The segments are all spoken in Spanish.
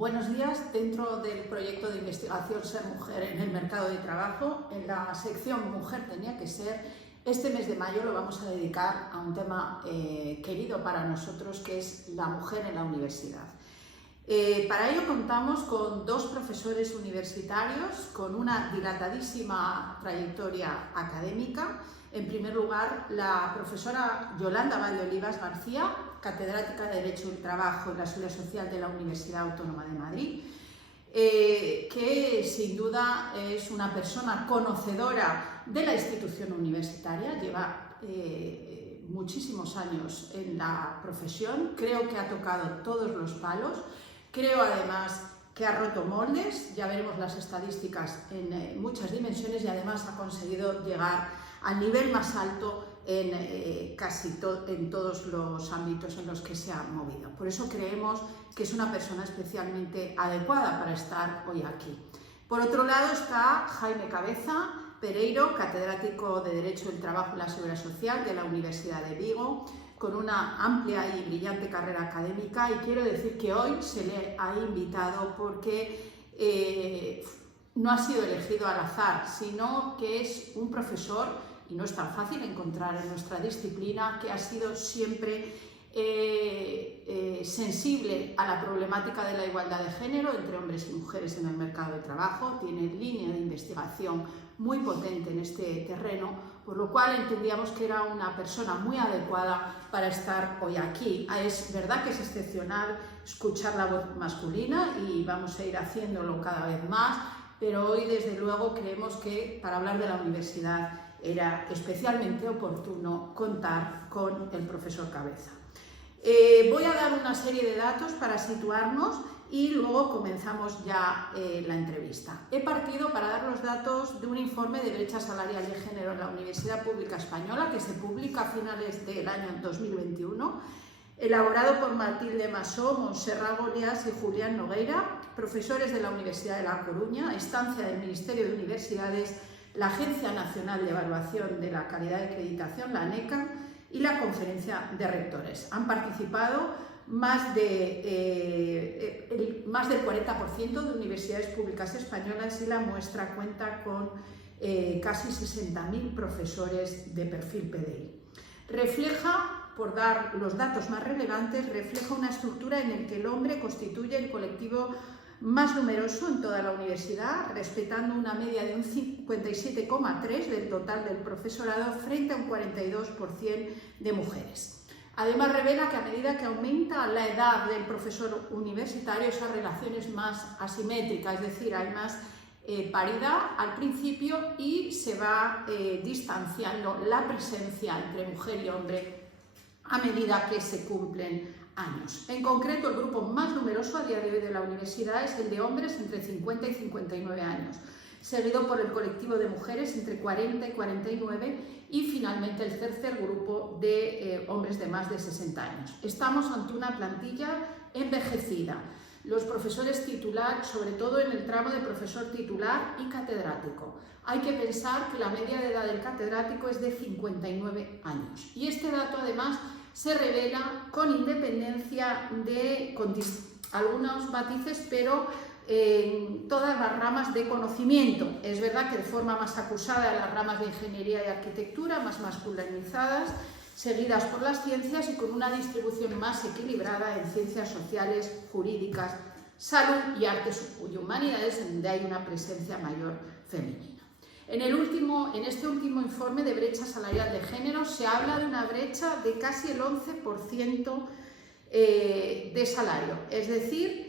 Buenos días. Dentro del proyecto de investigación Ser Mujer en el mercado de trabajo, en la sección Mujer tenía que ser, este mes de mayo lo vamos a dedicar a un tema querido para nosotros, que es la mujer en la universidad. Para ello contamos con dos profesores universitarios con una dilatadísima trayectoria académica. En primer lugar, la profesora Yolanda Vallolivas García, catedrática de Derecho del Trabajo en la Seguridad Social de la Universidad Autónoma de Madrid, que sin duda es una persona conocedora de la institución universitaria, lleva muchísimos años en la profesión, creo que ha tocado todos los palos, creo además que ha roto moldes, ya veremos las estadísticas en muchas dimensiones, y además ha conseguido llegar al nivel más alto en en todos los ámbitos en los que se ha movido. Por eso creemos que es una persona especialmente adecuada para estar hoy aquí. Por otro lado está Jaime Cabeza Pereiro, catedrático de Derecho del Trabajo y la Seguridad Social de la Universidad de Vigo, con una amplia y brillante carrera académica, y quiero decir que hoy se le ha invitado porque no ha sido elegido al azar, sino que es un profesor, y no es tan fácil encontrar en nuestra disciplina, que ha sido siempre sensible a la problemática de la igualdad de género entre hombres y mujeres en el mercado de trabajo, tiene línea de investigación muy potente en este terreno, por lo cual entendíamos que era una persona muy adecuada para estar hoy aquí. Es verdad que es excepcional escuchar la voz masculina y vamos a ir haciéndolo cada vez más, pero hoy desde luego creemos que para hablar de la universidad era especialmente oportuno contar con el profesor Cabeza. Voy a dar una serie de datos para situarnos y luego comenzamos ya la entrevista. He partido para dar los datos de un informe de brecha salarial de género en la Universidad Pública Española que se publica a finales del año 2021, elaborado por Matilde Masó, Montserrat Golias y Julián Nogueira, profesores de la Universidad de La Coruña, estancia del Ministerio de Universidades, la Agencia Nacional de Evaluación de la Calidad de Acreditación, la ANECA, y la Conferencia de Rectores. Han participado más del 40% de universidades públicas españolas y la muestra cuenta con casi 60.000 profesores de perfil PDI. Refleja, por dar los datos más relevantes, refleja una estructura en la que el hombre constituye el colectivo más numeroso en toda la universidad, respetando una media de un 57,3% del total del profesorado frente a un 42% de mujeres. Además revela que a medida que aumenta la edad del profesor universitario, esas relaciones más asimétricas, es decir, hay más paridad al principio y se va distanciando la presencia entre mujer y hombre a medida que se cumplen años. En concreto, el grupo más numeroso a día de hoy de la universidad es el de hombres entre 50 y 59 años, seguido por el colectivo de mujeres entre 40 y 49 y finalmente el tercer grupo de hombres de más de 60 años. Estamos ante una plantilla envejecida. Los profesores titular, sobre todo en el tramo de profesor titular y catedrático. Hay que pensar que la media de edad del catedrático es de 59 años. Y este dato además se revela con independencia con algunos matices, pero en todas las ramas de conocimiento. Es verdad que de forma más acusada en las ramas de ingeniería y arquitectura, más masculinizadas, seguidas por las ciencias y con una distribución más equilibrada en ciencias sociales, jurídicas, salud y artes y humanidades, en donde hay una presencia mayor femenina. En este último informe de brecha salarial de género se habla de una brecha de casi el 11% de salario, es decir,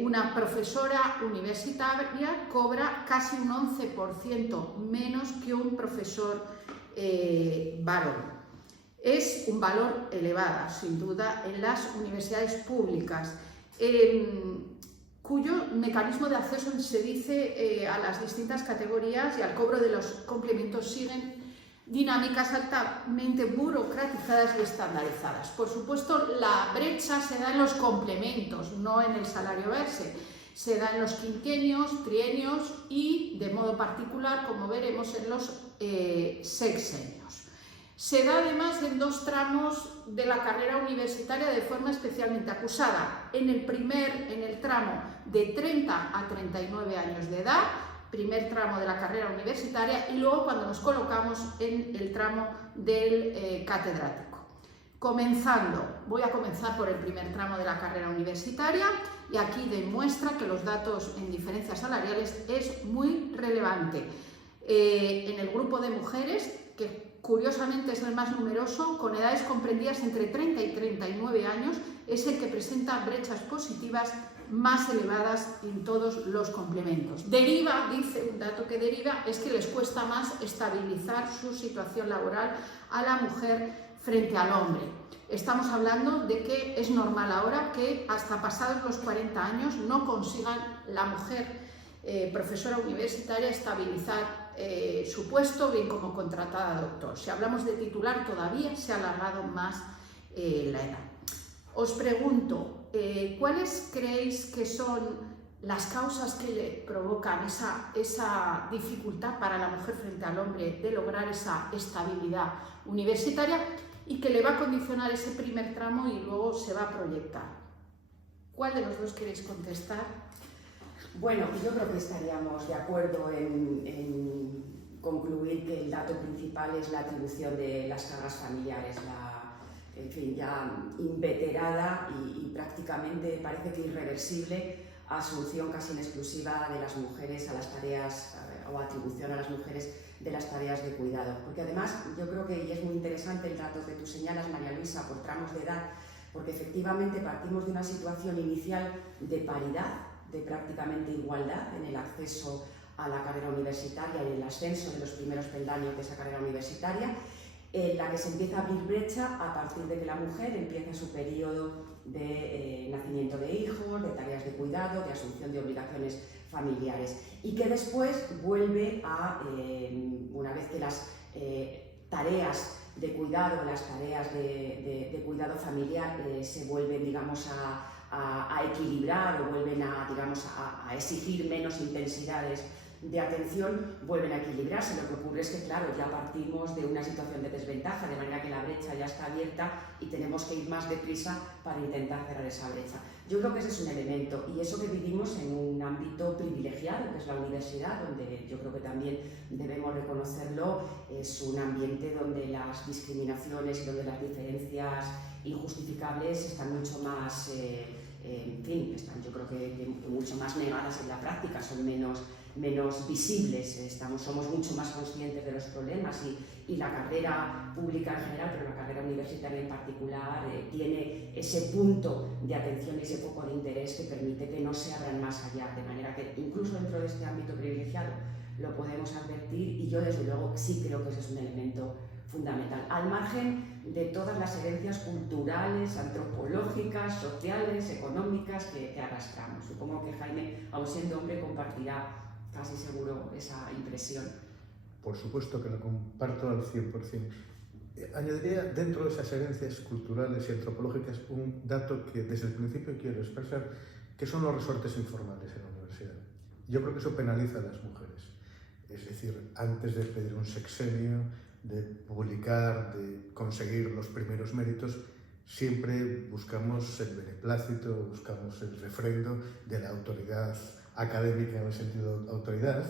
una profesora universitaria cobra casi un 11% menos que un profesor varón. Es un valor elevado, sin duda, en las universidades públicas, cuyo mecanismo de acceso se dice a las distintas categorías y al cobro de los complementos siguen dinámicas altamente burocratizadas y estandarizadas. Por supuesto, la brecha se da en los complementos, no en el salario base. Se da en los quinquenios, trienios y, de modo particular, como veremos, en los sexenios. Se da además en 2 tramos de la carrera universitaria de forma especialmente acusada. En el tramo de 30 a 39 años de edad, primer tramo de la carrera universitaria, y luego cuando nos colocamos en el tramo del catedrático. Voy a comenzar por el primer tramo de la carrera universitaria, y aquí demuestra que los datos en diferencias salariales es muy relevante. En el grupo de mujeres, que curiosamente es el más numeroso, con edades comprendidas entre 30 y 39 años, es el que presenta brechas positivas más elevadas en todos los complementos. Dice un dato que deriva, es que les cuesta más estabilizar su situación laboral a la mujer frente al hombre. Estamos hablando de que es normal ahora que hasta pasados los 40 años no consigan la mujer profesora universitaria estabilizar su puesto, bien como contratada doctor. Si hablamos de titular, todavía se ha alargado más la edad. Os pregunto, ¿cuáles creéis que son las causas que le provocan esa dificultad para la mujer frente al hombre de lograr esa estabilidad universitaria y que le va a condicionar ese primer tramo y luego se va a proyectar? ¿Cuál de los dos queréis contestar? Bueno, yo creo que estaríamos de acuerdo en concluir que el dato principal es la atribución de las cargas familiares, en fin, ya inveterada y prácticamente parece que irreversible asunción casi en exclusiva de las mujeres a las tareas o atribución a las mujeres de las tareas de cuidado. Porque además yo creo que, y es muy interesante el dato que tú señalas, María Luisa, por tramos de edad, porque efectivamente partimos de una situación inicial de paridad, de prácticamente igualdad en el acceso a la carrera universitaria y en el ascenso de los primeros peldaños de esa carrera universitaria, en la que se empieza a abrir brecha a partir de que la mujer empieza su periodo de nacimiento de hijos, de tareas de cuidado, de asunción de obligaciones familiares, y que después vuelve a, una vez que las tareas de cuidado, las tareas de cuidado familiar se vuelven, digamos, a equilibrar o vuelven a exigir menos intensidades de atención, vuelven a equilibrarse. Lo que ocurre es que, claro, ya partimos de una situación de desventaja, de manera que la brecha ya está abierta y tenemos que ir más deprisa para intentar cerrar esa brecha. Yo creo que ese es un elemento, y eso que vivimos en un ámbito privilegiado, que es la universidad, donde yo creo que también debemos reconocerlo, es un ambiente donde las discriminaciones y donde las diferencias injustificables están mucho más, en fin, están yo creo que mucho más negadas en la práctica, son menos visibles, somos mucho más conscientes de los problemas, y la carrera pública en general, pero la carrera universitaria en particular, tiene ese punto de atención y ese foco de interés que permite que no se abran más allá, de manera que incluso dentro de este ámbito privilegiado lo podemos advertir, y yo desde luego sí creo que ese es un elemento fundamental, al margen de todas las herencias culturales, antropológicas, sociales, económicas que arrastramos. Supongo que Jaime, aun siendo hombre, compartirá casi seguro esa impresión. Por supuesto que lo comparto al 100%. Añadiría dentro de esas herencias culturales y antropológicas un dato que desde el principio quiero expresar, que son los resortes informales en la universidad. Yo creo que eso penaliza a las mujeres. Es decir, antes de pedir un sexenio, de publicar, de conseguir los primeros méritos, siempre buscamos el beneplácito, buscamos el refrendo de la autoridad académica en el sentido de autoridad,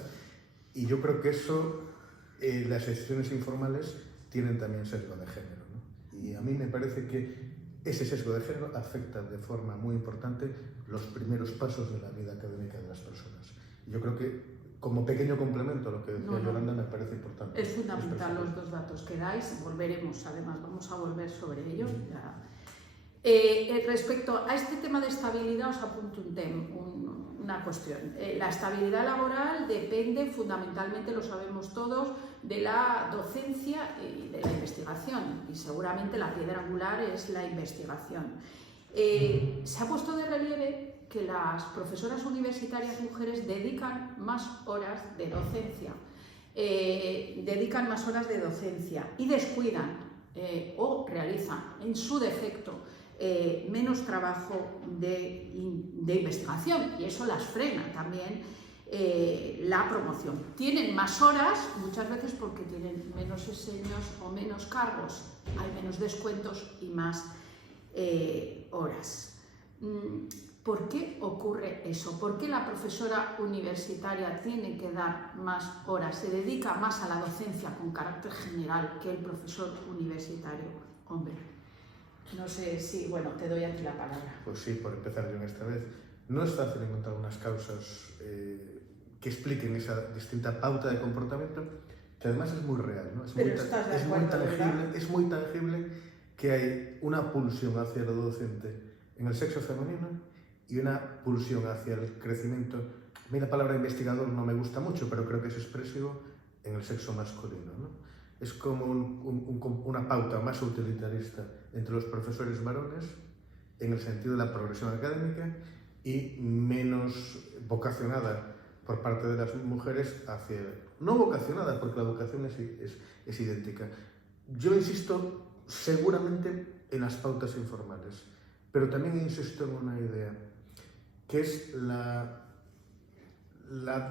y yo creo que eso, las sesiones informales tienen también sesgo de género, ¿no? Y a mí me parece que ese sesgo de género afecta de forma muy importante los primeros pasos de la vida académica de las personas. Yo creo que, como pequeño complemento a lo que decía Yolanda, me parece importante. Es fundamental los dos datos que dais, volveremos, además, vamos a volver sobre ello. Respecto a este tema de estabilidad, os apunto una cuestión. La estabilidad laboral depende fundamentalmente, lo sabemos todos, de la docencia y de la investigación, y seguramente la piedra angular es la investigación. Se ha puesto de relieve que las profesoras universitarias mujeres dedican más horas de docencia, y descuidan o realizan, en su defecto, menos trabajo de investigación, y eso las frena también la promoción. Tienen más horas, muchas veces porque tienen menos diseños o menos cargos, hay menos descuentos y más horas. ¿Por qué ocurre eso? ¿Por qué la profesora universitaria tiene que dar más horas? Se dedica más a la docencia con carácter general que el profesor universitario. Hombre, no sé si, bueno, te doy a ti la palabra. Pues sí, por empezar yo esta vez. No es fácil encontrar unas causas que expliquen esa distinta pauta de comportamiento, que además es muy real, ¿no? Es muy tangible que hay una pulsión hacia lo docente en el sexo femenino y una pulsión hacia el crecimiento. A mí la palabra investigador no me gusta mucho, pero creo que es expresivo en el sexo masculino, ¿no? Es como una pauta más utilitarista entre los profesores varones en el sentido de la progresión académica y menos vocacionada por parte de las mujeres hacia... No vocacionada, porque la vocación es idéntica. Yo insisto seguramente en las pautas informales, pero también insisto en una idea, que es la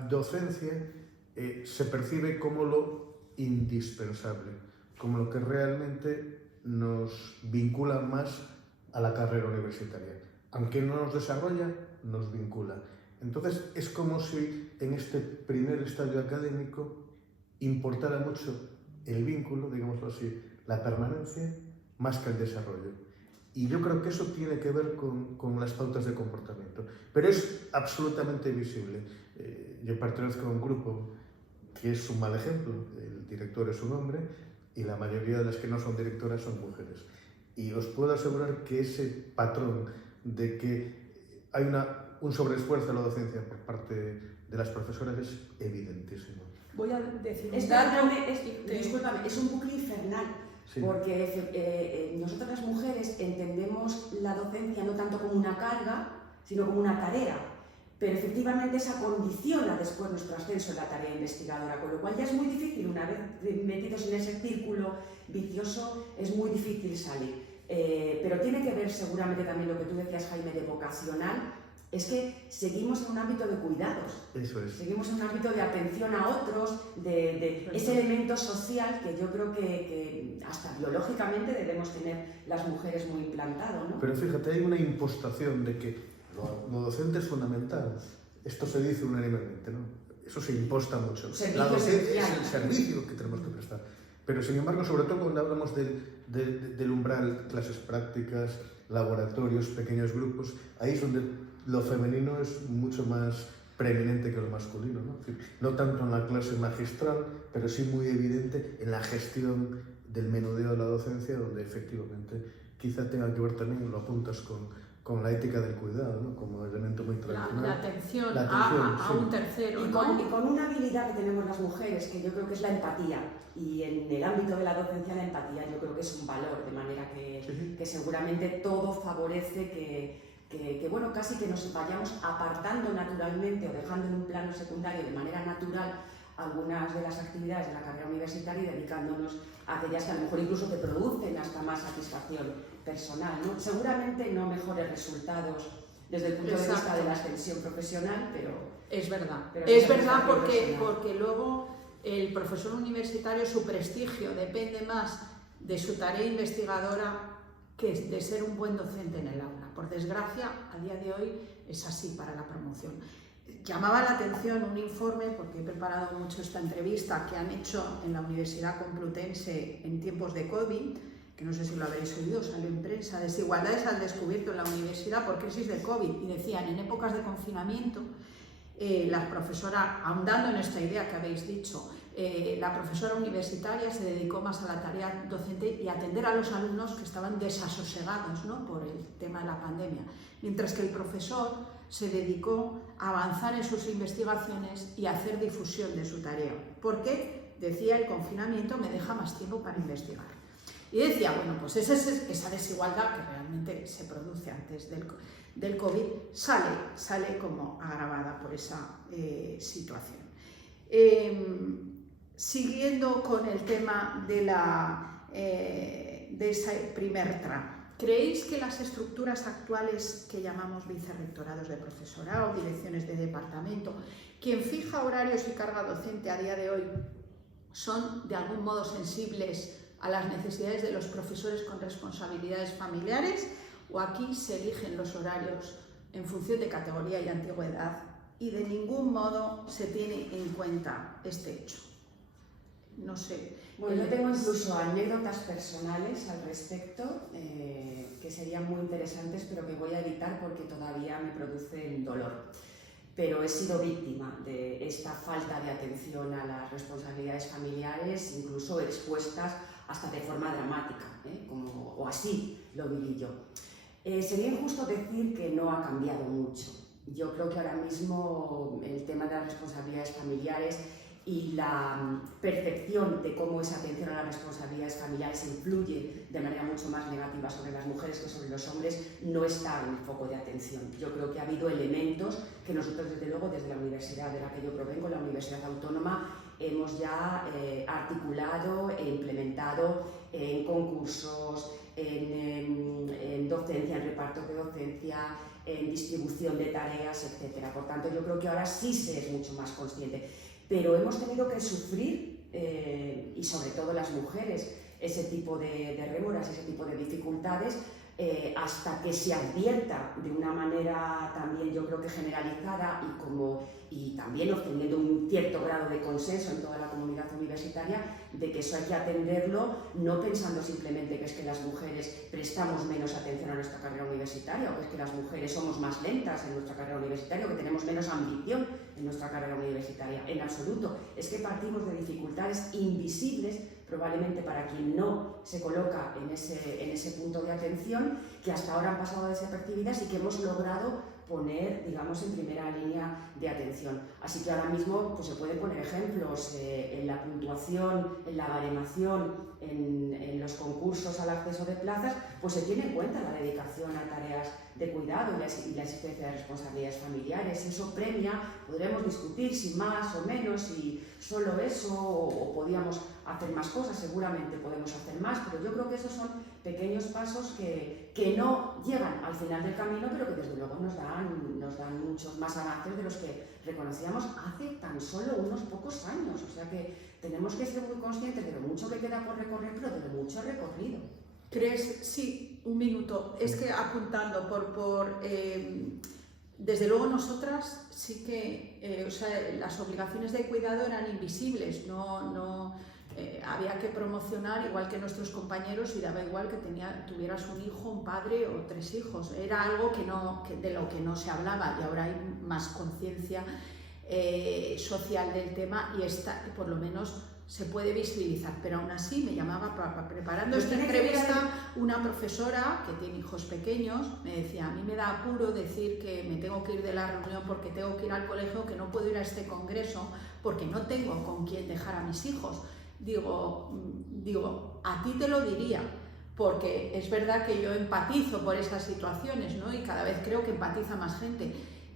docencia se percibe como lo indispensable, como lo que realmente nos vincula más a la carrera universitaria. Aunque no nos desarrolla, nos vincula. Entonces es como si en este primer estadio académico importara mucho el vínculo, digámoslo así, la permanencia, más que el desarrollo. Y yo creo que eso tiene que ver con las pautas de comportamiento. Pero es absolutamente visible. Yo pertenezco a un grupo que es un mal ejemplo. El director es un hombre y la mayoría de las que no son directoras son mujeres. Y os puedo asegurar que ese patrón de que hay un sobreesfuerzo en la docencia por parte de las profesoras es evidentísimo. Voy a decir discúlpame, es un bucle infernal. Sí. Porque nosotras las mujeres entendemos la docencia no tanto como una carga, sino como una tarea. Pero efectivamente esa condiciona después nuestro ascenso en la tarea investigadora, con lo cual ya es muy difícil, una vez metidos en ese círculo vicioso, es muy difícil salir. Pero tiene que ver seguramente también lo que tú decías, Jaime, de vocacional, es que seguimos en un ámbito de cuidados. Eso es. Seguimos en un ámbito de atención a otros, de ese elemento social que yo creo que hasta biológicamente debemos tener las mujeres muy implantado, ¿no? Pero fíjate, hay una impostación de que lo docente es fundamental. Esto se dice unánimemente, ¿no? Eso se imposta mucho. La docencia es el servicio que tenemos que prestar. Pero sin embargo, sobre todo cuando hablamos del umbral, clases prácticas, laboratorios, pequeños grupos, ahí es donde lo femenino es mucho más preeminente que lo masculino, ¿no? Es decir, no tanto en la clase magistral, pero sí muy evidente en la gestión del menudeo de la docencia, donde efectivamente quizá tenga que ver también, lo apuntas con la ética del cuidado, ¿no? Como elemento muy tradicional. La atención a sí. Un tercero. Y con una habilidad que tenemos las mujeres, que yo creo que es la empatía. Y en el ámbito de la docencia, la empatía yo creo que es un valor, de manera que seguramente todo favorece que bueno, casi que nos vayamos apartando naturalmente o dejando en un plano secundario de manera natural algunas de las actividades de la carrera universitaria y dedicándonos a aquellas que a lo mejor incluso te producen hasta más satisfacción personal, ¿no? Seguramente no mejores resultados desde el punto de vista de la ascensión profesional, pero... Es verdad, porque luego el profesor universitario, su prestigio depende más de su tarea investigadora que de ser un buen docente en el aula. Por desgracia, a día de hoy es así para la promoción. Llamaba la atención un informe, porque he preparado mucho esta entrevista, que han hecho en la Universidad Complutense en tiempos de COVID, que no sé si lo habréis oído, salió en prensa, desigualdades al descubierto en la universidad por crisis de COVID, y decían, en épocas de confinamiento, la profesora, ahondando en esta idea que habéis dicho, la profesora universitaria se dedicó más a la tarea docente y a atender a los alumnos que estaban desasosegados, ¿no?, por el tema de la pandemia, mientras que el profesor se dedicó a avanzar en sus investigaciones y a hacer difusión de su tarea, porque, decía, el confinamiento me deja más tiempo para investigar. Y decía, bueno, pues esa desigualdad que realmente se produce antes del COVID sale como agravada por esa situación. Siguiendo con el tema de ese primer tramo, ¿Creéis que las estructuras actuales que llamamos vicerrectorados de profesorado, direcciones de departamento, quien fija horarios y carga docente a día de hoy, son de algún modo sensibles a las necesidades de los profesores con responsabilidades familiares, o aquí se eligen los horarios en función de categoría y antigüedad y de ningún modo se tiene en cuenta este hecho? No sé. Bueno, yo tengo incluso anécdotas personales al respecto que serían muy interesantes, pero que voy a evitar porque todavía me producen dolor. Pero he sido víctima de esta falta de atención a las responsabilidades familiares, incluso expuestas hasta de forma dramática, o así lo viví yo. Sería injusto decir que no ha cambiado mucho. Yo creo que ahora mismo el tema de las responsabilidades familiares y la percepción de cómo esa atención a las responsabilidades familiares influye de manera mucho más negativa sobre las mujeres que sobre los hombres no está en el foco de atención. Yo creo que ha habido elementos que nosotros, desde luego, desde la universidad de la que yo provengo, la Universidad Autónoma, hemos ya articulado e implementado en concursos, en docencia, en reparto de docencia, en distribución de tareas, etc. Por tanto, yo creo que ahora sí se es mucho más consciente. Pero hemos tenido que sufrir, y sobre todo las mujeres, ese tipo de rémoras, ese tipo de dificultades, hasta que se advierta de una manera también, yo creo que generalizada y también obteniendo un cierto grado de consenso en toda la comunidad universitaria, de que eso hay que atenderlo, no pensando simplemente que es que las mujeres prestamos menos atención a nuestra carrera universitaria, o que es que las mujeres somos más lentas en nuestra carrera universitaria, o que tenemos menos ambición en nuestra carrera universitaria. En absoluto, es que partimos de dificultades invisibles, probablemente para quien no se coloca en ese punto de atención, que hasta ahora han pasado desapercibidas y que hemos logrado poner, digamos, en primera línea de atención. Así que ahora mismo pues, se pueden poner ejemplos en la puntuación, en la baremación, en los concursos al acceso de plazas, pues se tiene en cuenta la dedicación a tareas de cuidado y la existencia de responsabilidades familiares. Eso premia, podremos discutir si más o menos, si solo eso o podíamos hacer más cosas, seguramente podemos hacer más, pero yo creo que esos son pequeños pasos que no llegan al final del camino, pero que desde luego nos dan muchos más avances de los que reconocíamos hace tan solo unos pocos años. O sea que tenemos que ser muy conscientes de lo mucho que queda por recorrer, pero de lo mucho recorrido. ¿Crees? Sí, un minuto. Es que apuntando desde luego nosotras sí que, o sea, las obligaciones de cuidado eran invisibles, había que promocionar igual que nuestros compañeros y daba igual que tuvieras un hijo, un padre o 3 hijos. Era algo de lo que no se hablaba, y ahora hay más conciencia social del tema y por lo menos se puede visibilizar, pero aún así me llamaba preparando esta entrevista una profesora que tiene hijos pequeños, me decía: a mí me da apuro decir que me tengo que ir de la reunión porque tengo que ir al colegio, que no puedo ir a este congreso porque no tengo con quién dejar a mis hijos. Digo, a ti te lo diría, porque es verdad que yo empatizo por esas situaciones, ¿no? Y cada vez creo que empatiza más gente,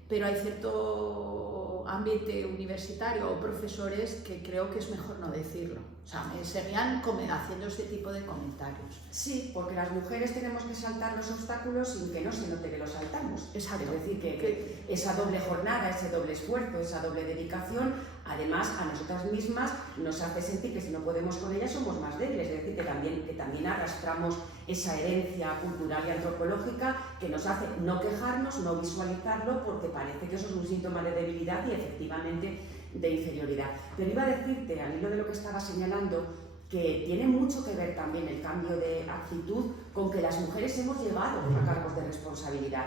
pero hay cierto ambiente universitario o profesores que creo que es mejor no decirlo. O sea, me seguían haciendo este tipo de comentarios. Sí, porque las mujeres tenemos que saltar los obstáculos sin que no se note que los saltamos. Exacto. Es decir, que esa doble jornada, ese doble esfuerzo, esa doble dedicación, además a nosotras mismas nos hace sentir que si no podemos con ellas somos más débiles. Es decir, que también arrastramos esa herencia cultural y antropológica que nos hace no quejarnos, no visualizarlo, porque parece que eso es un síntoma de debilidad y efectivamente de inferioridad. Pero iba a decirte, al hilo de lo que estaba señalando, que tiene mucho que ver también el cambio de actitud con que las mujeres hemos llegado a cargos de responsabilidad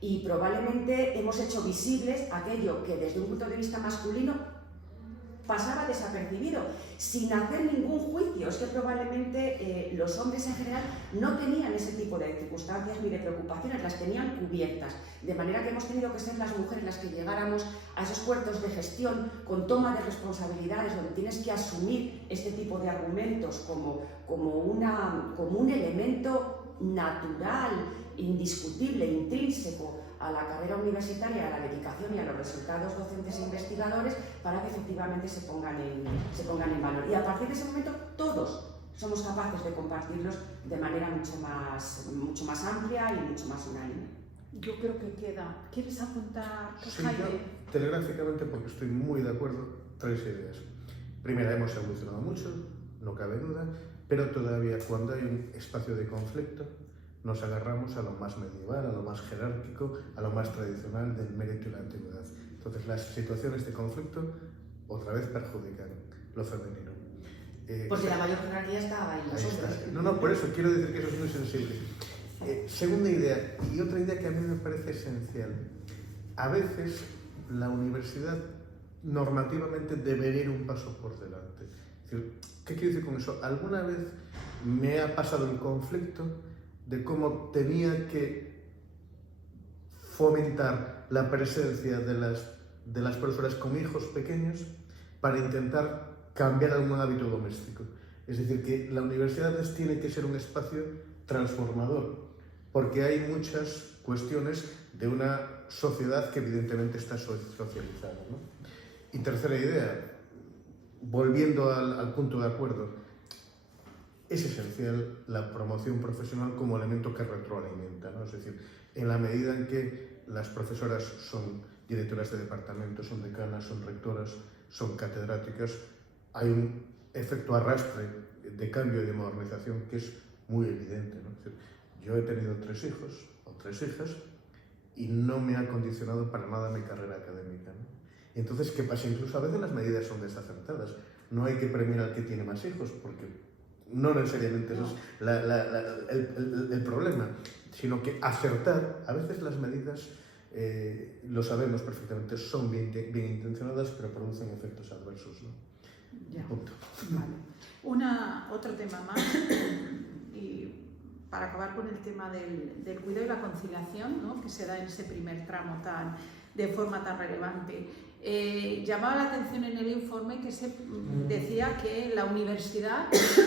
y probablemente hemos hecho visibles aquello que desde un punto de vista masculino pasaba desapercibido, sin hacer ningún juicio. Es que probablemente los hombres en general no tenían ese tipo de circunstancias ni de preocupaciones, las tenían cubiertas, de manera que hemos tenido que ser las mujeres las que llegáramos a esos puertos de gestión con toma de responsabilidades, donde tienes que asumir este tipo de argumentos como un elemento natural, indiscutible, intrínseco a la carrera universitaria, a la dedicación y a los resultados docentes e investigadores, para que efectivamente se pongan en valor. Y a partir de ese momento todos somos capaces de compartirlos de manera mucho más amplia y mucho más unánime. Yo creo que queda. ¿Quieres apuntar, Sí, Jaime? yo, telegráficamente, porque estoy muy de acuerdo, 3 ideas. Primera, hemos evolucionado mucho, no cabe duda, pero todavía cuando hay un espacio de conflicto nos agarramos a lo más medieval, a lo más jerárquico, a lo más tradicional del mérito y la antigüedad. Entonces las situaciones de conflicto otra vez perjudican lo femenino. Porque la mayor jerarquía está ahí, los hombres. No, por eso quiero decir que eso es muy sensible. Segunda idea, y otra idea que a mí me parece esencial. A veces la universidad normativamente debería ir un paso por delante. Es decir, ¿qué quiero decir con eso? Alguna vez me ha pasado el conflicto de cómo tenía que fomentar la presencia de las profesoras con hijos pequeños para intentar cambiar algún hábito doméstico. Es decir, que la universidad tiene que ser un espacio transformador, porque hay muchas cuestiones de una sociedad que evidentemente está socializada, ¿no? Y tercera idea, volviendo al punto de acuerdo, es esencial la promoción profesional como elemento que retroalimenta, ¿no? Es decir, en la medida en que las profesoras son directoras de departamento, son decanas, son rectoras, son catedráticas, hay un efecto arrastre de cambio y de modernización que es muy evidente, ¿no? Es decir, yo he tenido 3 hijos o 3 hijas y no me ha condicionado para nada mi carrera académica, ¿no? Entonces, ¿qué pasa? Incluso a veces las medidas son desacertadas. No hay que premiar al que tiene más hijos, porque no necesariamente eso es el problema, sino que acertar, a veces las medidas, lo sabemos perfectamente, son bien intencionadas, pero producen efectos adversos, ¿no? Ya. Punto. Vale. Otro tema más, y para acabar con el tema del cuidado y la conciliación, ¿no?, que se da en ese primer tramo de forma tan relevante. Llamaba la atención en el informe que se decía que en la universidad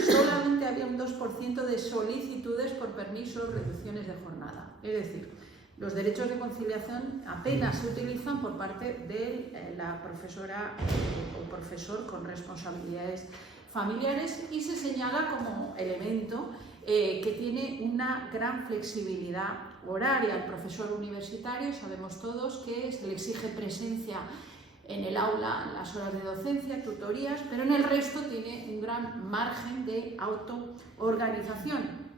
solamente había un 2% de solicitudes por permisos o reducciones de jornada. Es decir, los derechos de conciliación apenas se utilizan por parte de la profesora o profesor con responsabilidades familiares, y se señala como elemento que tiene una gran flexibilidad horaria al profesor universitario. Sabemos todos que se le exige presencia en el aula en las horas de docencia, tutorías, pero en el resto tiene un gran margen de autoorganización.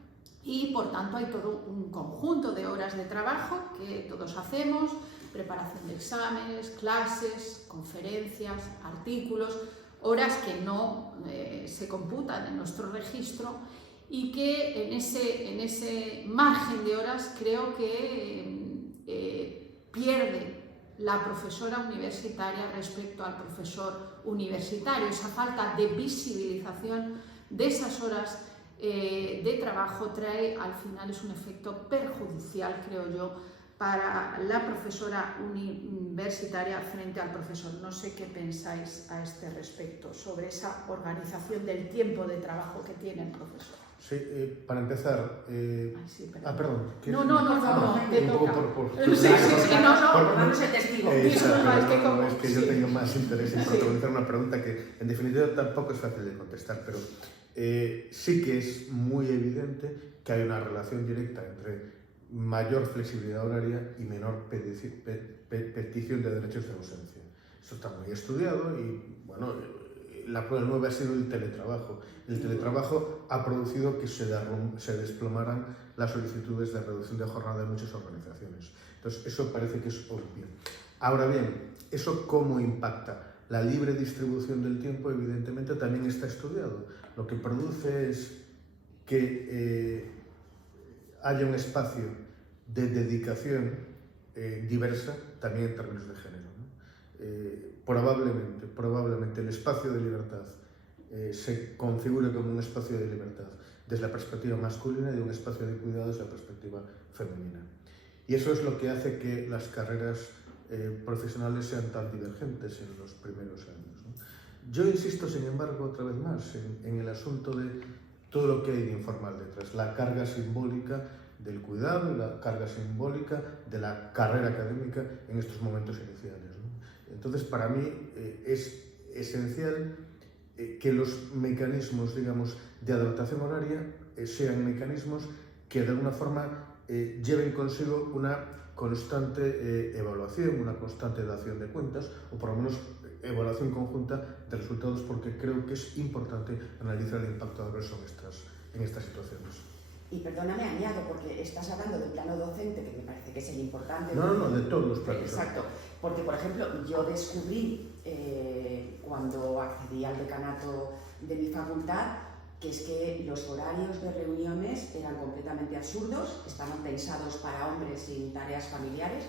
Y por tanto hay todo un conjunto de horas de trabajo que todos hacemos: preparación de exámenes, clases, conferencias, artículos, horas que no se computan en nuestro registro, y que en ese margen de horas creo que pierde la profesora universitaria respecto al profesor universitario. Esa falta de visibilización de esas horas de trabajo trae, al final, es un efecto perjudicial, creo yo, para la profesora universitaria frente al profesor. No sé qué pensáis a este respecto sobre esa organización del tiempo de trabajo que tiene el profesor. Sí, para empezar... sí, perdón. No, te toca. Sí, Vamos el testigo. Es que yo tengo más interés en protagonizar una pregunta que, en definitiva, tampoco es fácil de contestar, pero sí que es muy evidente que hay una relación directa entre mayor flexibilidad horaria y menor petición de derechos de ausencia. Eso está muy estudiado y, bueno, la prueba nueva ha sido el teletrabajo. El teletrabajo ha producido que se desplomaran las solicitudes de reducción de jornada de muchas organizaciones. Entonces, eso parece que es obvio. Ahora bien, ¿eso cómo impacta? La libre distribución del tiempo, evidentemente, también está estudiado. Lo que produce es que haya un espacio de dedicación diversa, también en términos de género, ¿no? Probablemente el espacio de libertad se configure como un espacio de libertad desde la perspectiva masculina y un espacio de cuidado desde la perspectiva femenina. Y eso es lo que hace que las carreras profesionales sean tan divergentes en los primeros años, ¿no? Yo insisto, sin embargo, otra vez más, en el asunto de todo lo que hay de informal detrás, la carga simbólica del cuidado y la carga simbólica de la carrera académica en estos momentos iniciales, ¿no? Entonces, para mí es esencial que los mecanismos, digamos, de adaptación horaria sean mecanismos que de alguna forma lleven consigo una constante evaluación, una constante dación de cuentas, o por lo menos evaluación conjunta de resultados, porque creo que es importante analizar el impacto adverso en estas situaciones. Y perdóname, añado, porque estás hablando del plano docente, que me parece que es el importante. No, de todos los planos. Exacto, porque por ejemplo yo descubrí cuando accedí al decanato de mi facultad, que es que los horarios de reuniones eran completamente absurdos, estaban pensados para hombres sin tareas familiares,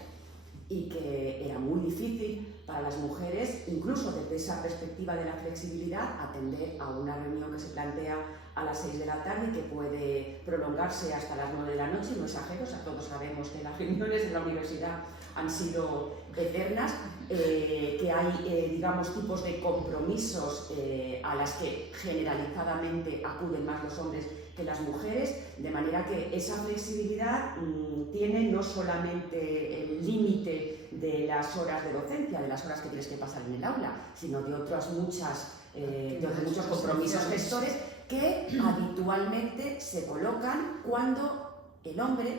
y que era muy difícil para las mujeres, incluso desde esa perspectiva de la flexibilidad, atender a una reunión que se plantea a las 6 de la tarde y que puede prolongarse hasta las 9 de la noche. No exagero, todos sabemos que las reuniones en la universidad han sido eternas, que hay, digamos, tipos de compromisos a las que generalizadamente acuden más los hombres que las mujeres, de manera que esa flexibilidad tiene no solamente el límite de las horas de docencia, de las horas que tienes que pasar en el aula, sino de otros muchos compromisos gestores que habitualmente se colocan cuando el hombre,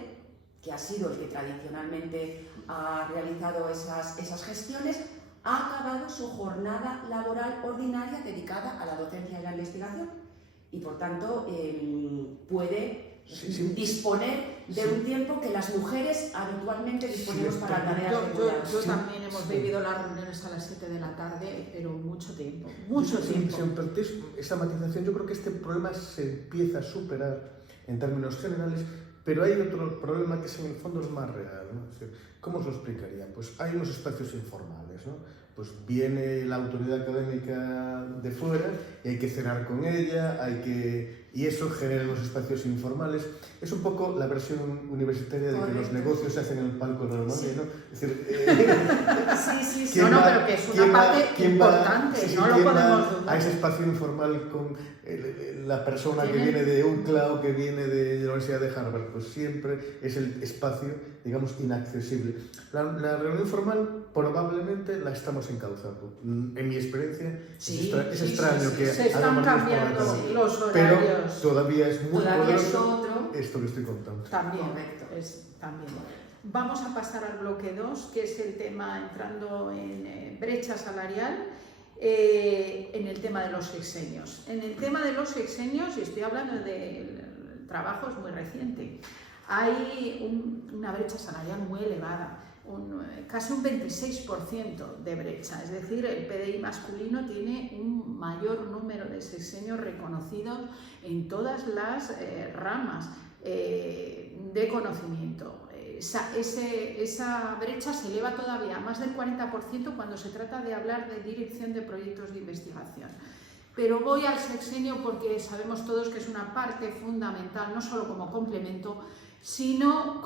que ha sido el que tradicionalmente ha realizado esas gestiones, ha acabado su jornada laboral ordinaria dedicada a la docencia y la investigación, y por tanto puede disponer de un tiempo que las mujeres habitualmente disponemos para tareas de cuidado. Yo también hemos vivido las reuniones a las 7 de la tarde, pero mucho tiempo. Esa matización, yo creo que este problema se empieza a superar en términos generales, pero hay otro problema que en el fondo es más real, ¿no? Es decir, ¿cómo os lo explicaría? Pues hay unos espacios informales, ¿no? Pues viene la autoridad académica de fuera y hay que cenar con ella, y eso genera unos espacios informales. Es un poco la versión universitaria de que los negocios se hacen en el palco normal, ¿no? Es decir, sí. No, pero que es una parte importante, no lo podemos dudar. A ese espacio informal con la persona que viene de UCLA o que viene de la Universidad de Harvard, pues siempre es el espacio, digamos, inaccesible. La reunión formal probablemente la estamos encauzando. En mi experiencia es extraño que se están cambiando los horarios. Pero todavía es muy poderoso esto que estoy contando. También. Vamos a pasar al bloque 2, que es el tema, entrando en brecha salarial, en el tema de los sexenios. En el tema de los sexenios, y estoy hablando del trabajo, es muy reciente, hay una brecha salarial muy elevada. Casi un 26% de brecha, es decir, el PDI masculino tiene un mayor número de sexenios reconocidos en todas las ramas de conocimiento. Esa brecha se eleva todavía a más del 40% cuando se trata de hablar de dirección de proyectos de investigación. Pero voy al sexenio porque sabemos todos que es una parte fundamental, no solo como complemento, sino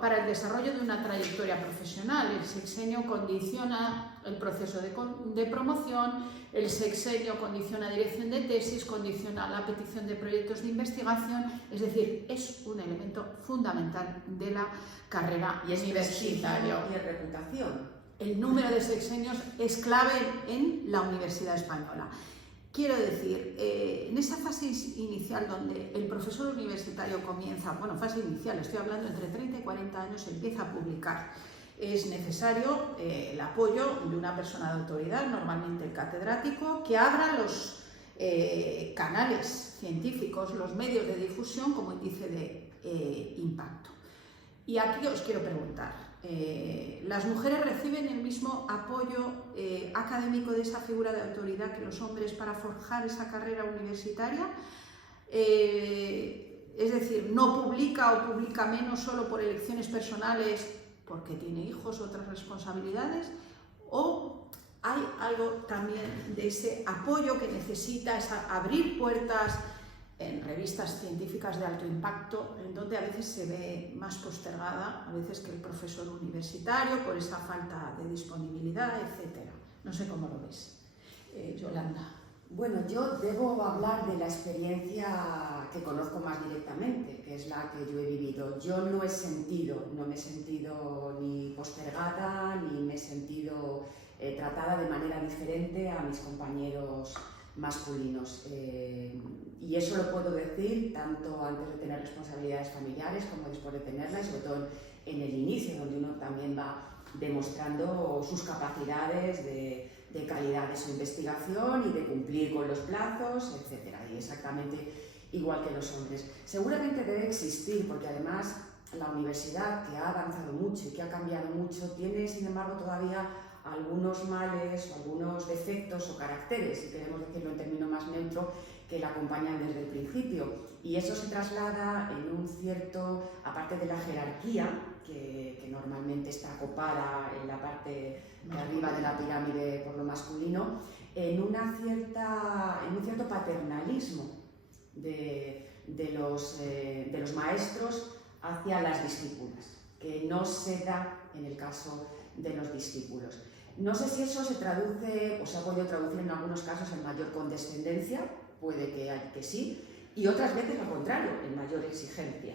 para el desarrollo de una trayectoria profesional. El sexenio condiciona el proceso de promoción, el sexenio condiciona dirección de tesis, condiciona la petición de proyectos de investigación, es decir, es un elemento fundamental de la carrera universitaria. Y reputación. El número de sexenios es clave en la Universidad Española. Quiero decir, en esa fase inicial donde el profesor universitario comienza, fase inicial, estoy hablando entre 30 y 40 años, empieza a publicar. Es necesario el apoyo de una persona de autoridad, normalmente el catedrático, que abra los canales científicos, los medios de difusión como índice de impacto. Y aquí os quiero preguntar, ¿las mujeres reciben el mismo apoyo académico de esa figura de autoridad que los hombres para forjar esa carrera universitaria? Es decir, ¿no publica o publica menos solo por elecciones personales porque tiene hijos o otras responsabilidades? ¿O hay algo también de ese apoyo que necesita, abrir puertas en revistas científicas de alto impacto, en donde a veces se ve más postergada, a veces que el profesor universitario, por esa falta de disponibilidad, etc.? No sé cómo lo ves, Yolanda. Bueno, yo debo hablar de la experiencia que conozco más directamente, que es la que yo he vivido. Yo no me he sentido ni postergada, ni me he sentido tratada de manera diferente a mis compañeros masculinos. Y eso lo puedo decir tanto antes de tener responsabilidades familiares como después de tenerlas, y sobre todo en el inicio, donde uno también va demostrando sus capacidades de calidad de su investigación y de cumplir con los plazos, etc. Y exactamente igual que los hombres. Seguramente debe existir, porque además la universidad, que ha avanzado mucho y que ha cambiado mucho, tiene sin embargo todavía algunos males o algunos defectos o caracteres, si queremos decirlo en término más neutro, que la acompañan desde el principio. Y eso se traslada en un cierto, aparte de la jerarquía, que normalmente está acopada en la parte de arriba de la pirámide por lo masculino, en un cierto paternalismo de los maestros hacia las discípulas, que no se da en el caso de los discípulos. No sé si eso se traduce, o se ha podido traducir en algunos casos en mayor condescendencia, puede que sí, y otras veces al contrario, en mayor exigencia.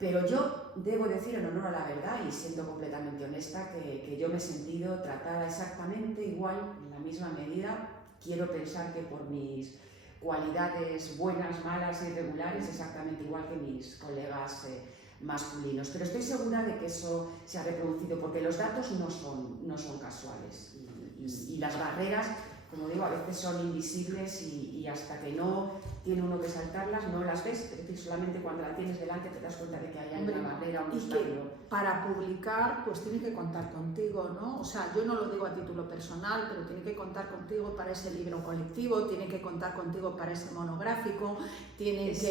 Pero yo debo decir, en honor a la verdad y siendo completamente honesta, que yo me he sentido tratada exactamente igual, en la misma medida. Quiero pensar que por mis cualidades buenas, malas y regulares, exactamente igual que mis colegas masculinos. Pero estoy segura de que eso se ha reproducido, porque los datos no son casuales. Y las barreras, como digo, a veces son invisibles y hasta que no tiene uno que saltarlas, no las ves. Es decir, solamente cuando la tienes delante te das cuenta de que hay una barrera, un obstáculo. Para publicar, pues tiene que contar contigo, ¿no? O sea, yo no lo digo a título personal, pero tiene que contar contigo para ese libro colectivo, tiene que contar contigo para ese monográfico, es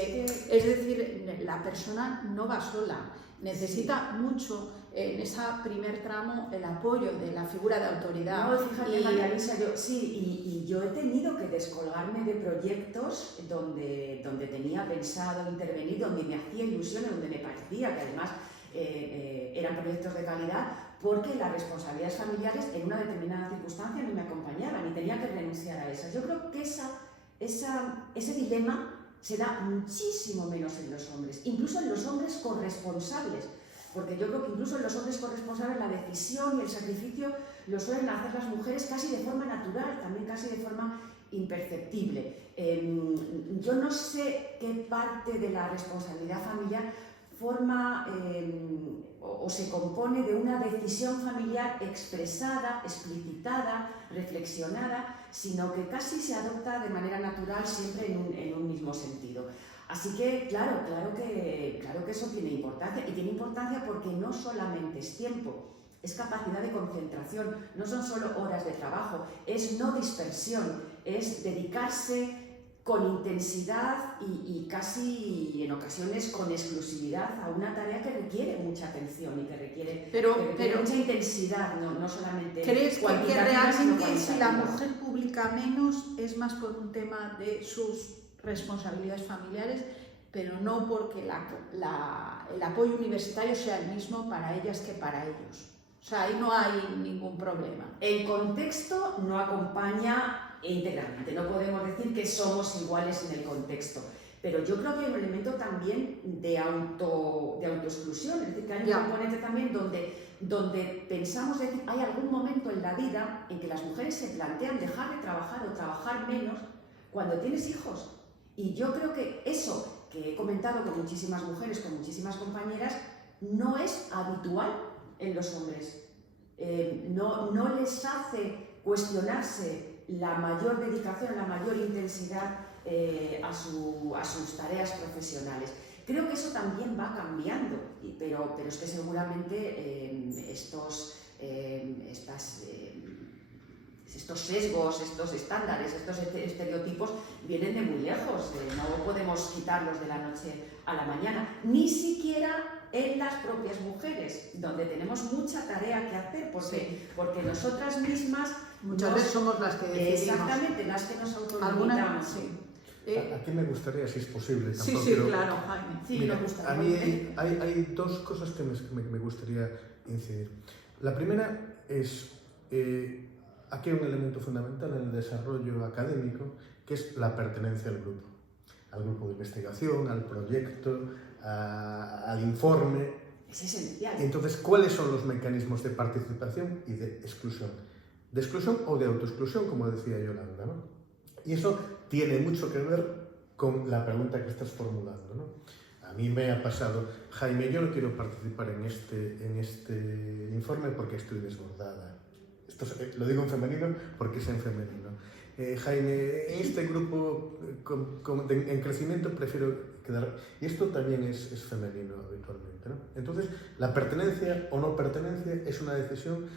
decir, la persona no va sola, necesita mucho en ese primer tramo el apoyo de la figura de autoridad. No, fíjate, María Luisa, yo he tenido que descolgarme de proyectos donde tenía pensado intervenir, donde me hacía ilusión, donde me parecía que además eran proyectos de calidad, porque las responsabilidades familiares en una determinada circunstancia no me acompañaban y tenía que renunciar a esas. Yo creo que ese dilema se da muchísimo menos en los hombres, incluso en los hombres corresponsables, porque yo creo que incluso en los hombres corresponsables la decisión y el sacrificio lo suelen hacer las mujeres casi de forma natural, también casi de forma imperceptible. Yo no sé qué parte de la responsabilidad familiar forma o se compone de una decisión familiar expresada, explicitada, reflexionada, sino que casi se adopta de manera natural siempre en un mismo sentido. Así que, claro que eso tiene importancia, y tiene importancia porque no solamente es tiempo, es capacidad de concentración, no son solo horas de trabajo, es no dispersión, es dedicarse con intensidad y casi en ocasiones con exclusividad a una tarea que requiere mucha atención y que requiere mucha intensidad, no solamente ¿crees que realmente si la cualitativa? mujer publica menos es más por un tema de sus responsabilidades familiares, pero no porque el apoyo universitario sea el mismo para ellas que para ellos? O sea, ahí no hay ningún problema. El contexto no acompaña íntegramente, no podemos decir que somos iguales en el contexto, pero yo creo que hay un elemento también de autoexclusión, es decir, que hay un componente también donde pensamos, decir, hay algún momento en la vida en que las mujeres se plantean dejar de trabajar o trabajar menos cuando tienes hijos. Y yo creo que eso que he comentado con muchísimas mujeres, con muchísimas compañeras, no es habitual en los hombres. No les hace cuestionarse la mayor dedicación, la mayor intensidad a sus tareas profesionales. Creo que eso también va cambiando, pero es que seguramente estos sesgos, estos estándares, estos estereotipos vienen de muy lejos, no podemos quitarlos de la noche a la mañana, ni siquiera en las propias mujeres, donde tenemos mucha tarea que hacer, porque nosotras mismas muchas veces somos las que decidimos. Exactamente, las que nos autolimitamos. Aquí me gustaría, si es posible, tampoco, sí, claro, Jaime. Sí, mira, me gustaría. a mí hay dos cosas que me gustaría incidir. La primera es, aquí hay un elemento fundamental en el desarrollo académico, que es la pertenencia al grupo de investigación, al proyecto, al informe. Es esencial. Entonces, ¿cuáles son los mecanismos de participación y de exclusión? ¿De exclusión o de autoexclusión, como decía Yolanda, ¿no? Y eso tiene mucho que ver con la pregunta que estás formulando, ¿no? A mí me ha pasado, Jaime, yo no quiero participar en este informe porque estoy desbordada. Esto lo digo en femenino porque es en femenino. Jaime, en este grupo en crecimiento prefiero quedar... Y esto también es femenino habitualmente, ¿no? Entonces, la pertenencia o no pertenencia es una decisión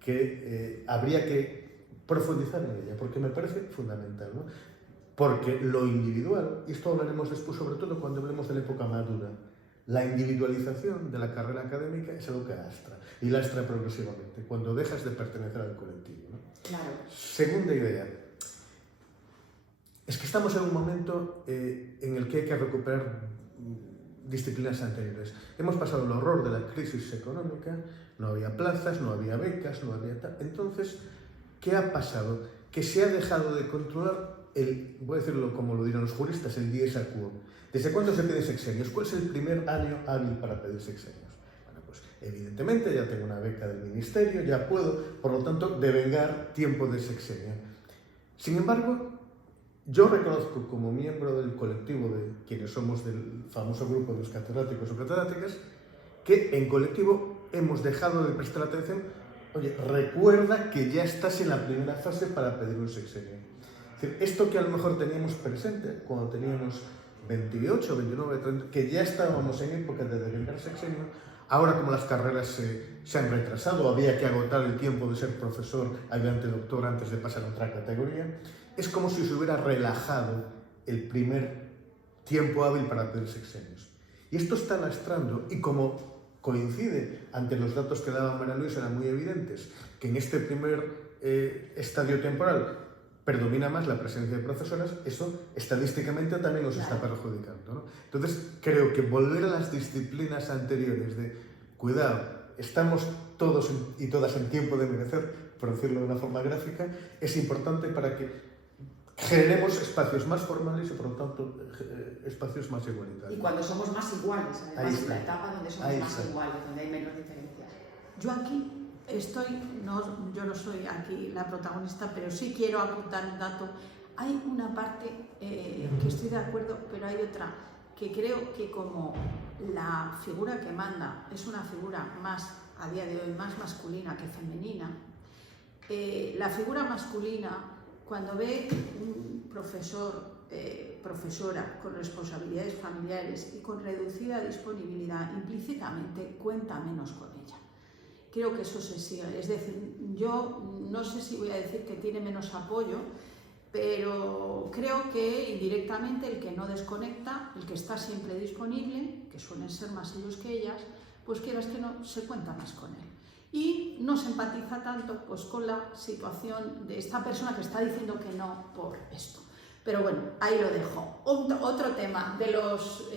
que habría que profundizar en ella, porque me parece fundamental, ¿no? Porque lo individual, y esto hablaremos después sobre todo cuando hablemos de la época madura, la individualización de la carrera académica es algo que lastra, y lastra progresivamente, cuando dejas de pertenecer al colectivo, ¿no? Claro. Segunda idea, es que estamos en un momento en el que hay que recuperar disciplinas anteriores. Hemos pasado el horror de la crisis económica, no había plazas, no había becas, no había tal. Entonces, ¿qué ha pasado? Que se ha dejado de controlar voy a decirlo como lo dirán los juristas, el dies a quo. ¿Desde cuándo se pide sexenios? ¿Cuál es el primer año hábil para pedir sexenios? Bueno, pues evidentemente ya tengo una beca del ministerio, ya puedo, por lo tanto, devengar tiempo de sexenio. Sin embargo, yo reconozco como miembro del colectivo de quienes somos del famoso grupo de los catedráticos o catedráticas, que en colectivo hemos dejado de prestar atención. Oye, recuerda que ya estás en la primera fase para pedir un sexenio. Es decir, esto que a lo mejor teníamos presente cuando teníamos 28, 29, 30, que ya estábamos en época de devengar sexenio, ahora como las carreras se han retrasado, había que agotar el tiempo de ser profesor, ayudante doctor antes de pasar a otra categoría, es como si se hubiera relajado el primer tiempo hábil para pedir sexenios. Y esto está lastrando, y como coincide ante los datos que daba María Luisa, eran muy evidentes, que en este primer estadio temporal predomina más la presencia de profesoras, eso estadísticamente también nos está perjudicando, ¿no? Entonces, creo que volver a las disciplinas anteriores de, cuidado, estamos todos y todas en tiempo de merecer, por decirlo de una forma gráfica, es importante para que generemos espacios más formales y, por lo tanto, espacios más igualitarios. Y cuando somos más iguales, además, en la etapa donde somos más iguales, donde hay menos diferencias. Yo aquí yo no soy aquí la protagonista, pero sí quiero apuntar un dato. Hay una parte que estoy de acuerdo, pero hay otra que creo que como la figura que manda es una figura más, a día de hoy, más masculina que femenina, la figura masculina, cuando ve un profesor, profesora con responsabilidades familiares y con reducida disponibilidad, implícitamente cuenta menos con ella. Creo que eso se sigue, es decir, yo no sé si voy a decir que tiene menos apoyo, pero creo que indirectamente el que no desconecta, el que está siempre disponible, que suelen ser más ellos que ellas, pues quieras que no, se cuenta más con él. Y no se empatiza tanto pues, con la situación de esta persona que está diciendo que no por esto. Pero bueno, ahí lo dejo. Otro tema de los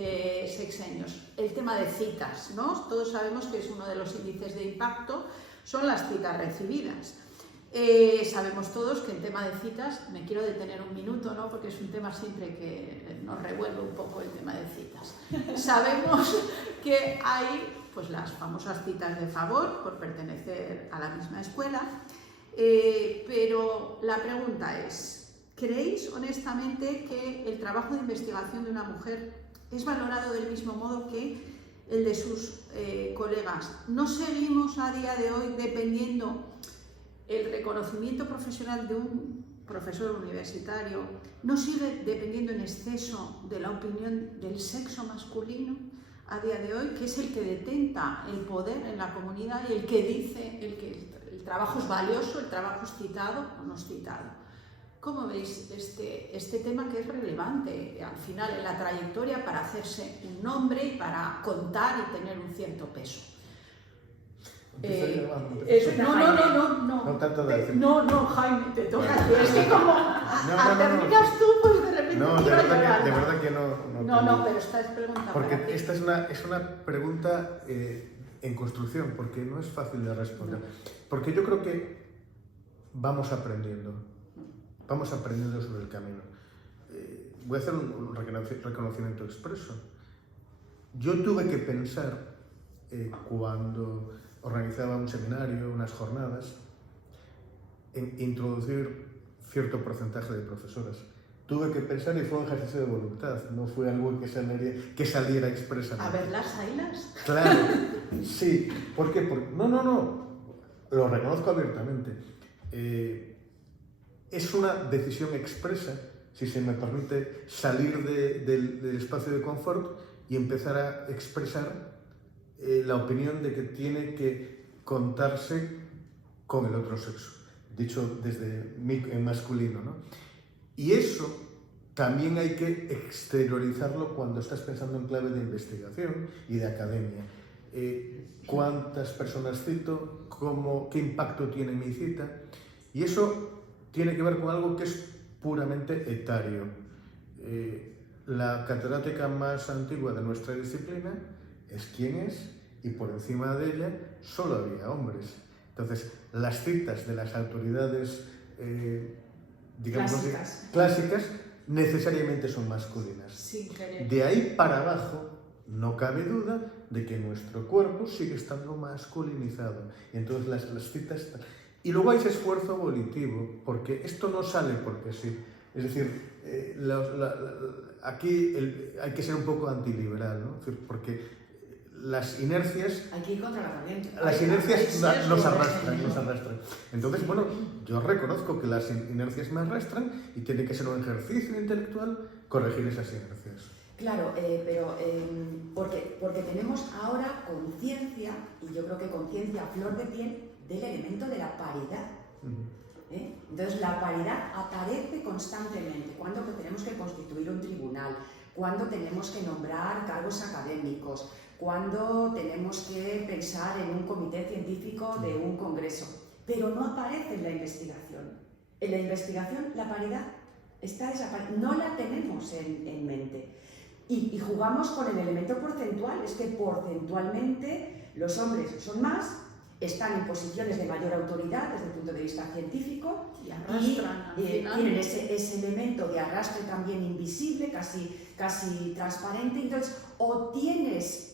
sexenios, el tema de citas, ¿no? Todos sabemos que es uno de los índices de impacto, son las citas recibidas. Sabemos todos que en tema de citas, me quiero detener un minuto, ¿no? Porque es un tema siempre que nos revuelve un poco el tema de citas. Sabemos que hay pues, las famosas citas de favor por pertenecer a la misma escuela, pero la pregunta es, ¿creéis honestamente que el trabajo de investigación de una mujer es valorado del mismo modo que el de sus colegas? ¿No seguimos a día de hoy dependiendo el reconocimiento profesional de un profesor universitario? ¿No sigue dependiendo en exceso de la opinión del sexo masculino a día de hoy, que es el que detenta el poder en la comunidad y el que dice el trabajo es valioso, el trabajo es citado o no es citado? ¿Cómo veis este tema que es relevante al final en la trayectoria para hacerse un nombre y para contar y tener un cierto peso? No, Jaime, te toca a ti. Es que como terminas tú, pues de repente no, de verdad que no. No, pero esta es pregunta porque para ti. Esta es una pregunta en construcción, porque no es fácil de responder. Porque yo creo que vamos aprendiendo sobre el camino. Voy a hacer un reconocimiento expreso. Yo tuve que pensar, cuando organizaba un seminario, unas jornadas, en introducir cierto porcentaje de profesoras. tuve que pensar y fue un ejercicio de voluntad, no fue algo que saliera expresamente. A ver las ailas. Claro, sí. ¿Por qué? Porque, no, lo reconozco abiertamente. Es una decisión expresa, si se me permite, salir del espacio de confort y empezar a expresar la opinión de que tiene que contarse con el otro sexo, dicho desde en masculino, ¿no? Y eso también hay que exteriorizarlo cuando estás pensando en clave de investigación y de academia. ¿Cuántas personas cito? ¿Qué impacto tiene mi cita? Y eso tiene que ver con algo que es puramente etario. La catedrática más antigua de nuestra disciplina es quien es, y por encima de ella solo había hombres. Entonces, las citas de las autoridades digamos clásicas necesariamente son masculinas. Sin querer. De ahí para abajo no cabe duda de que nuestro cuerpo sigue estando masculinizado. Y entonces las citas... Y luego hay ese esfuerzo volitivo, porque esto no sale porque sí. Es decir, aquí hay que ser un poco antiliberal, ¿no? Es decir, porque las inercias... Hay que ir contra la corriente. Las inercias nos arrastran. Entonces, bueno, yo reconozco que las inercias me arrastran y tiene que ser un ejercicio intelectual corregir esas inercias. Claro, pero porque tenemos ahora conciencia, y yo creo que conciencia a flor de piel, del elemento de la paridad. Entonces, la paridad aparece constantemente cuando tenemos que constituir un tribunal, cuando tenemos que nombrar cargos académicos, cuando tenemos que pensar en un comité científico de un congreso, pero no aparece en la investigación. En la investigación la paridad está desaparecida, no la tenemos en mente. Y jugamos con el elemento porcentual, es que porcentualmente los hombres son más, están en posiciones de mayor autoridad desde el punto de vista científico y arrastran, tienen ese elemento de arrastre también invisible, casi transparente. Entonces, o tienes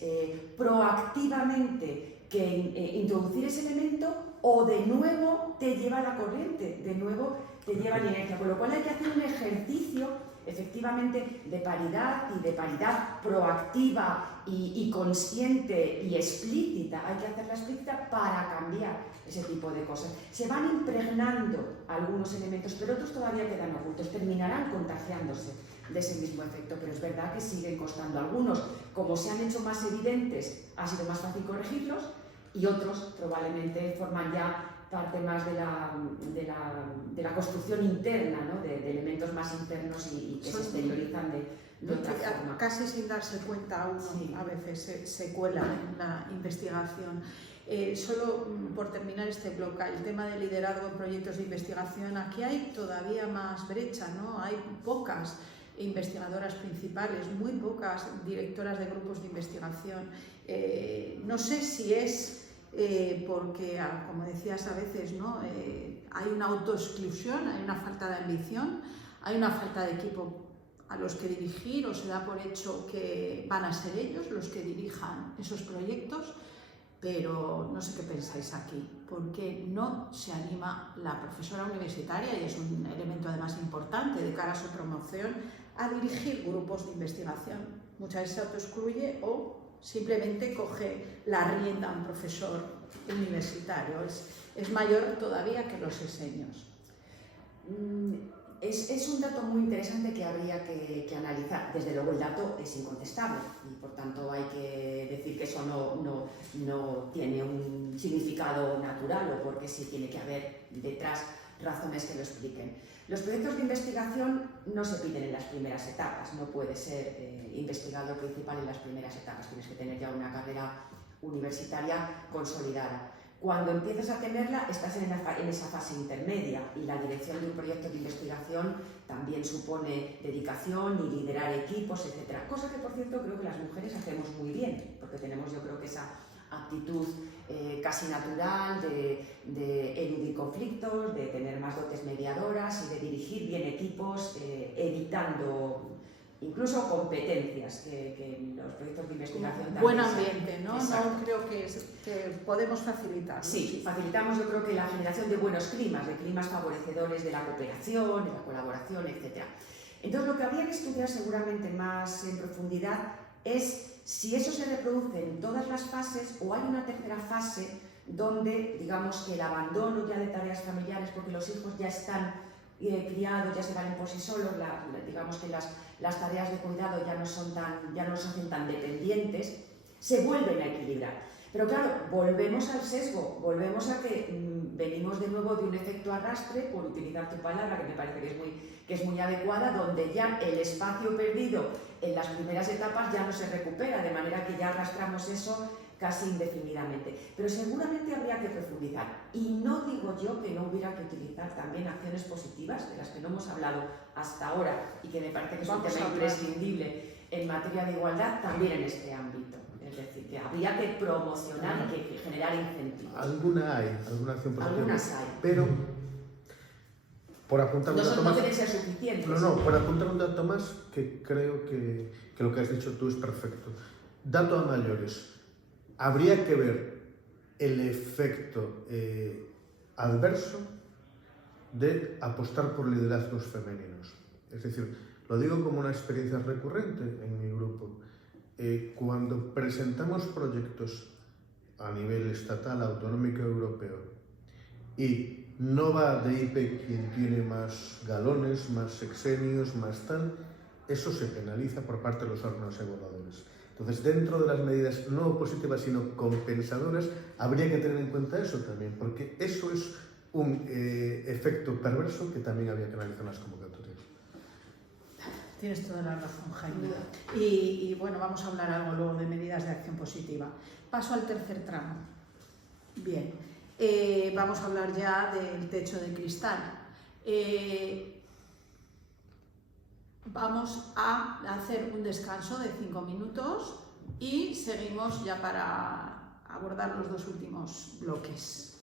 proactivamente que introducir ese elemento, o de nuevo te lleva la corriente, de nuevo te lleva la inercia, con lo cual hay que hacer un ejercicio efectivamente de paridad y de paridad proactiva y consciente y explícita. Hay que hacerla explícita para cambiar ese tipo de cosas. Se van impregnando algunos elementos, pero otros todavía quedan ocultos, terminarán contagiándose de ese mismo efecto, pero es verdad que siguen costando. Algunos, como se han hecho más evidentes, ha sido más fácil corregirlos, y otros probablemente forman ya parte más de la construcción interna, ¿no? de elementos más internos y que se exteriorizan de otra forma. Casi sin darse cuenta uno, sí. A veces se cuela en la investigación. Solo por terminar este bloque, el tema de liderazgo en proyectos de investigación, aquí hay todavía más brecha, ¿no? Hay pocas investigadoras principales, muy pocas directoras de grupos de investigación. No sé si es porque, como decías a veces, ¿no? Hay una autoexclusión, hay una falta de ambición, hay una falta de equipo a los que dirigir, o se da por hecho que van a ser ellos los que dirijan esos proyectos, pero no sé qué pensáis aquí, porque no se anima la profesora universitaria, y es un elemento además importante de cara a su promoción, a dirigir grupos de investigación. Muchas veces se autoexcluye o simplemente coge la rienda a un profesor universitario. Es mayor todavía que los exenios. Es un dato muy interesante que habría que analizar. Desde luego el dato es incontestable y por tanto hay que decir que eso no tiene un significado natural, o porque sí tiene que haber detrás razones que lo expliquen. Los proyectos de investigación no se piden en las primeras etapas, no puedes ser investigador principal en las primeras etapas, tienes que tener ya una carrera universitaria consolidada. Cuando empiezas a tenerla, estás en esa fase intermedia, y la dirección de un proyecto de investigación también supone dedicación y liderar equipos, etc. Cosa que, por cierto, creo que las mujeres hacemos muy bien, porque tenemos, yo creo que esa actitud casi natural de eludir conflictos, de tener más dotes mediadoras y de dirigir bien equipos, evitando incluso competencias que los proyectos de investigación también. Buen ambiente, ¿no? No creo que podemos facilitar. Sí, facilitamos, yo creo que la generación de buenos climas, de climas favorecedores de la cooperación, de la colaboración, etc. Entonces, lo que habría que estudiar seguramente más en profundidad es si eso se reproduce en todas las fases o hay una tercera fase donde, digamos, que el abandono ya de tareas familiares, porque los hijos ya están criados, ya se valen por sí solos, digamos que las tareas de cuidado ya no los hacen tan dependientes, se vuelven a equilibrar. Pero claro, volvemos al sesgo, volvemos a que venimos de nuevo de un efecto arrastre, por utilizar tu palabra, que me parece que es muy adecuada, donde ya el espacio perdido en las primeras etapas ya no se recupera, de manera que ya arrastramos eso casi indefinidamente. Pero seguramente habría que profundizar. Y no digo yo que no hubiera que utilizar también acciones positivas, de las que no hemos hablado hasta ahora, y que me parece que es un tema imprescindible en materia de igualdad, también en este ámbito. Es decir, que habría que promocionar y que generar incentivos. Alguna acción positiva. Algunas hay. Pero, por apuntar un dato más... No deben ser suficientes. No, por apuntar un dato más, que creo que lo que has dicho tú es perfecto. Dato a mayores. Habría que ver el efecto adverso de apostar por liderazgos femeninos. Es decir, lo digo como una experiencia recurrente en mi grupo. Cuando presentamos proyectos a nivel estatal, autonómico, europeo, y no va de IP quien tiene más galones, más sexenios, más tal, eso se penaliza por parte de los órganos evaluadores. Entonces, dentro de las medidas no positivas, sino compensadoras, habría que tener en cuenta eso también, porque eso es un efecto perverso que también había que analizar en las convocatorias. Tienes toda la razón, Jaime. Y bueno, vamos a hablar algo luego de medidas de acción positiva. Paso al tercer tramo. Bien, vamos a hablar ya del techo de cristal. Vamos a hacer un descanso de 5 minutos y seguimos ya para abordar los dos últimos bloques.